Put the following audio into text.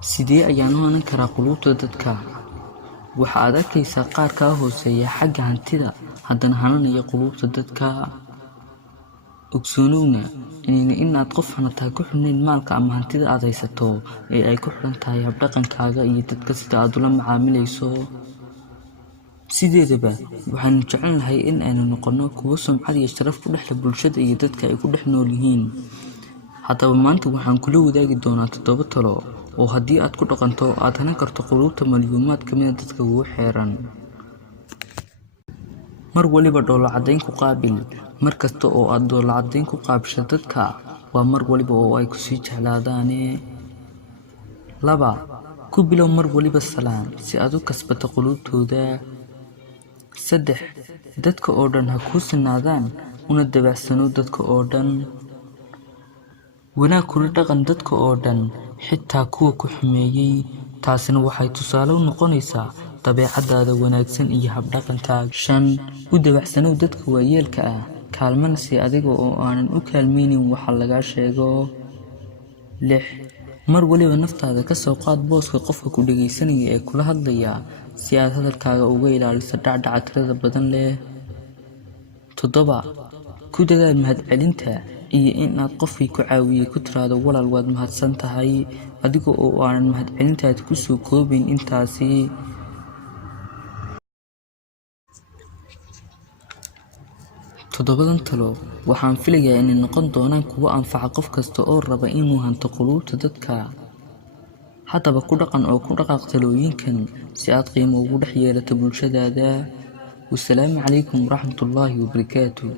sidee ayaan u hanan karaa quluubta dadka? Waxa aad arkaysaa qaar ka hooseeya xagga hantida haddana hananaya quluubta dadka. Ogsoonowna inaad qof hanataa ku xidhnayn maalka ama hantida aad haysato ee ay ku xidhan tahay habdhaqankaaga iyo dadka sida aad ula macaamilayso. Sideedaba waxaanu jecelnahay in aynu noqono kuwo sumcad iyo sharaf ku dhexla bulshada iyo dadka ay ku dhex nool yihiin. Haddaba maanta waxaan kula wadaagi doonaa 7 talo oo haddii aad ku dhaqanto aad hanan karto quluubta malyuumaad ka mid ah dadka kugu xeeran. Mar waliba dhoola caddayn ku qaabil. Mar kasta oo aad dhoola caddayn ku qaabisho dadka waa mar waliba oo ay ku sii jeclaadaane. 2. Ku bilow mar waliba salaan si aad u kasbato quluubtooda. 3. Dadka oo dhan ha kuu sinaadaan una dabacsano dadka oo dhan. Wanaag kula dhaqan dadka oo dhan xitaa kuwa ku xumeeyay. Taasina waxay tusaale u noqonaysaa dabeecadaada wanaagsan iyo habdhaqankaaga. 5. U dabacsanow dadka waayeelka ah. Kaalmana si adiga oo aanan u kaalmaynin waxa laga sheego. 6. Mar waliba naftaada ka soo qaad booska qofka ku dhageysanaya ee kula hadlaya si aad hadalkaaga uga ilaaliso dhacdhaca tirada badan leh. 7. Ku dadaal mahadcelinta iyo inaad qofkii ku caawiyay ku tiraahdo walaal waad mahadsan tahay adiga oo aanan mahadcelintaada ku soo koobayn intaasi. 7 talo waxaan filayaa inay noqon doonaan kuwo anfaca qof kasta oo raba inuu hanto quluubta dadka. Haddaba ku dhaqan oo ku dhaqaaq talooyinkan si aad qiimo ugu dhex yeelato bulshadaada. Wassalaamu calaykum waraxmatullaahi wabarakaatuh.